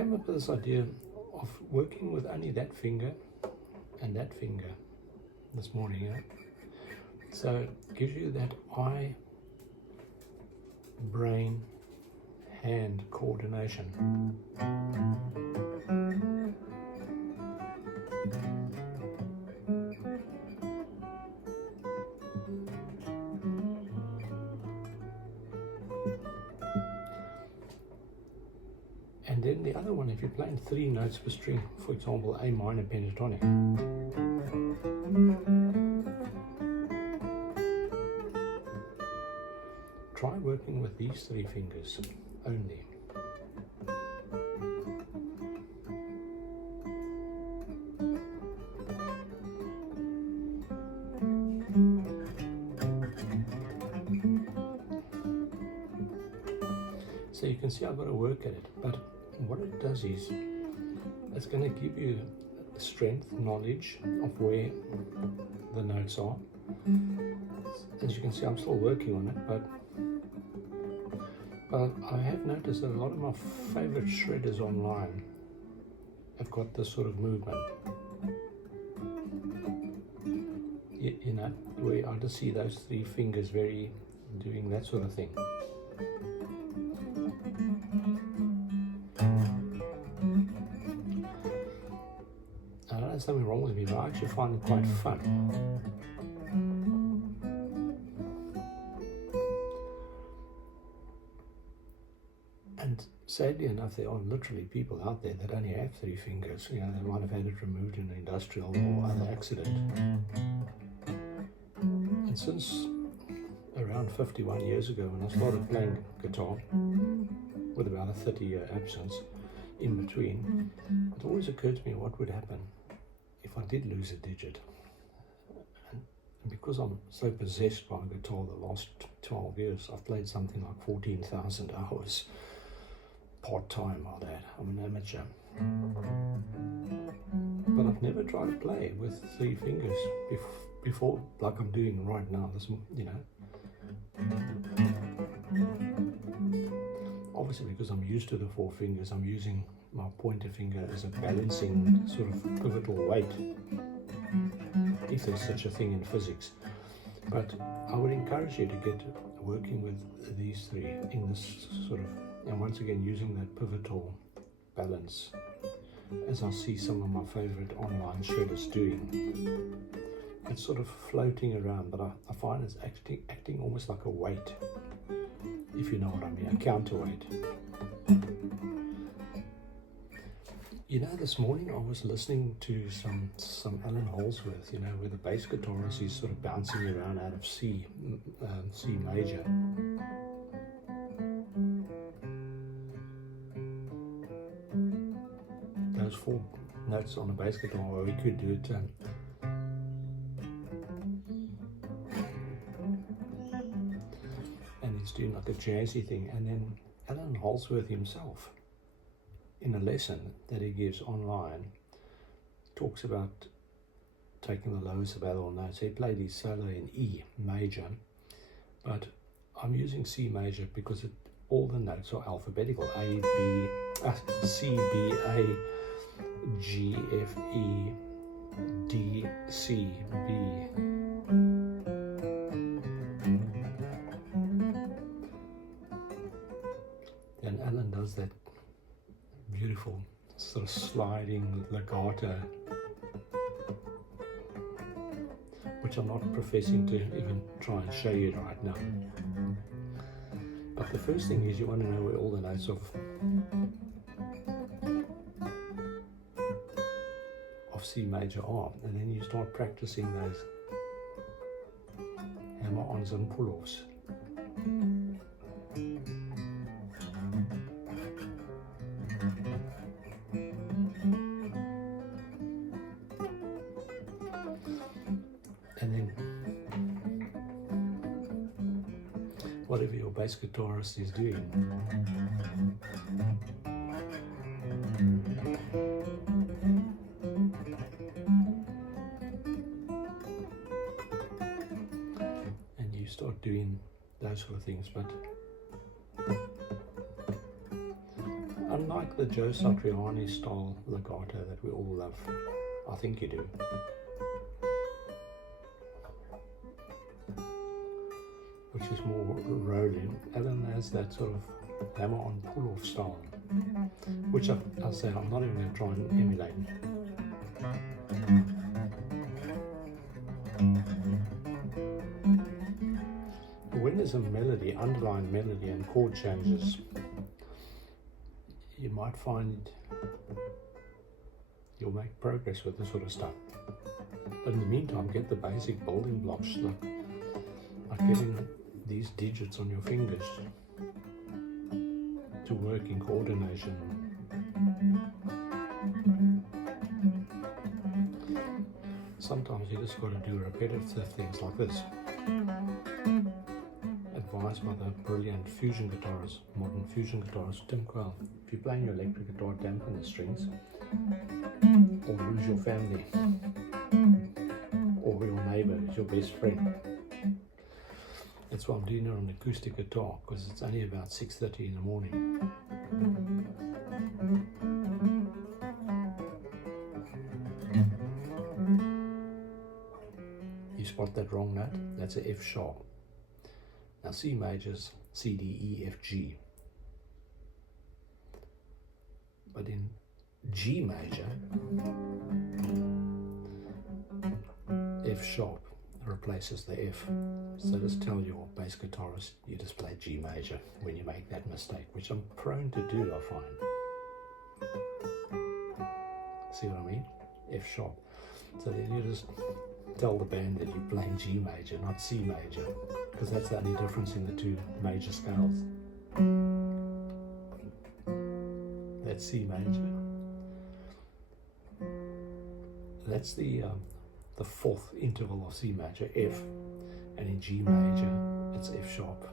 came up with this idea of working with only that finger and that finger this morning. So it gives you that eye, brain, hand coordination. And then the other one, if you're playing 3 notes per string, for example, A minor pentatonic. Try working with these 3 fingers only. So you can see I've got to work at it, but what it does is it's going to give you strength, knowledge of where the notes are. As you can see, I'm still working on it, but I have noticed that a lot of my favorite shredders online have got this sort of movement. You know, where I just see those 3 fingers very doing that sort of thing. I don't know, there's something wrong with me, but I actually find it quite fun. And sadly enough, there are literally people out there that only have 3 fingers. You know, they might have had it removed in an industrial or other accident. And since around 51 years ago, when I started playing guitar, with about a 30-year absence in between, it always occurred to me what would happen if I did lose a digit. And because I'm so possessed by guitar the last 12 years, I've played something like 14,000 hours part-time or that. I'm an amateur. But I've never tried to play with 3 fingers before, like I'm doing right now, this, you know. Obviously, because I'm used to the 4 fingers, I'm using my pointer finger as a balancing sort of pivotal weight, if there's such a thing in physics. But I would encourage you to get working with these 3 in this sort of, and once again using that pivotal balance, as I see some of my favorite online shredders doing. It's sort of floating around, but I find it's acting almost like a weight, if you know what I mean, a counterweight. You know, this morning I was listening to some Alan Holdsworth, you know, where the bass guitarist is sort of bouncing around out of C major. Those 4 notes on a bass guitar, where we could do it. And he's doing like a jazzy thing, and then Alan Holdsworth himself, in a lesson that he gives online, talks about taking the lowest available notes. He played his solo in E major, but I'm using C major because all the notes are alphabetical: A, B, C, B, A, G, F, E, D, C, B. And Alan does that beautiful sort of sliding legato, which I'm not professing to even try and show you right now. But the first thing is you want to know where all the notes of C major are, and then you start practicing those hammer-ons and pull-offs. And then whatever your bass guitarist is doing, and you start doing those sort of things. But I'm like the Joe Satriani style legato that we all love? I think you do. Which is more rolling. Alan has that sort of hammer on pull off style, which I'll say I'm not even going to try and emulate. When there's a melody, underlying melody and chord changes, you might find you'll make progress with this sort of stuff. But in the meantime, get the basic building blocks, like getting these digits on your fingers to work in coordination. Sometimes you just got to do repetitive things like this. Advised by the brilliant fusion guitarist, modern fusion guitarist Tim Quayle. If you're playing your electric guitar, dampen the strings, or lose your family, or your neighbor is your best friend. That's why I'm doing it on acoustic guitar, because it's only about 6:30 in the morning. You spot that wrong note? That's a F sharp. Now C major's C, D, E, F, G. But in G major, F sharp replaces the F. So just tell your bass guitarist you just play G major when you make that mistake, which I'm prone to do, I find. See what I mean? F sharp. So then you just tell the band that you're playing G major, not C major, because that's the only difference in the two major scales. That's C major. That's the fourth interval of C major, F, and in G major it's F sharp.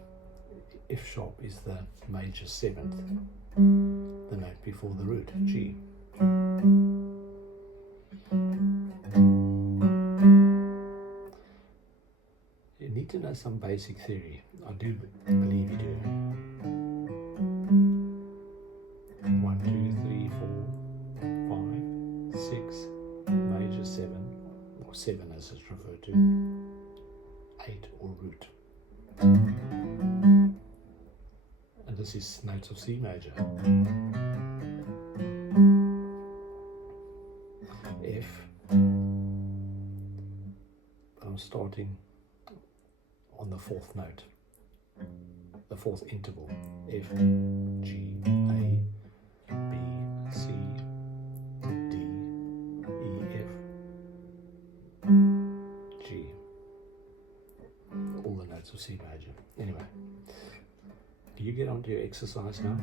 F sharp is the major seventh, the note before the root, G. You need to know some basic theory. I do believe you do. 1, 2, 3, 4, 5, 6, major 7, or 7 as it's referred to, 8 or root. And this is notes of C major. F, but I'm starting on the fourth note, the fourth interval, F, G, A, B, C, D, E, F, G, all the notes of C major. Anyway, do you get onto your exercise now?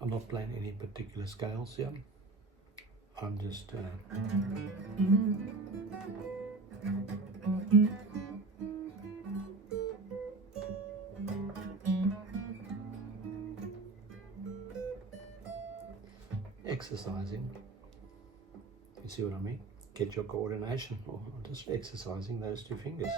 I'm not playing any particular scales here. I'm just exercising. You see what I mean? Get your coordination, or just exercising those two fingers.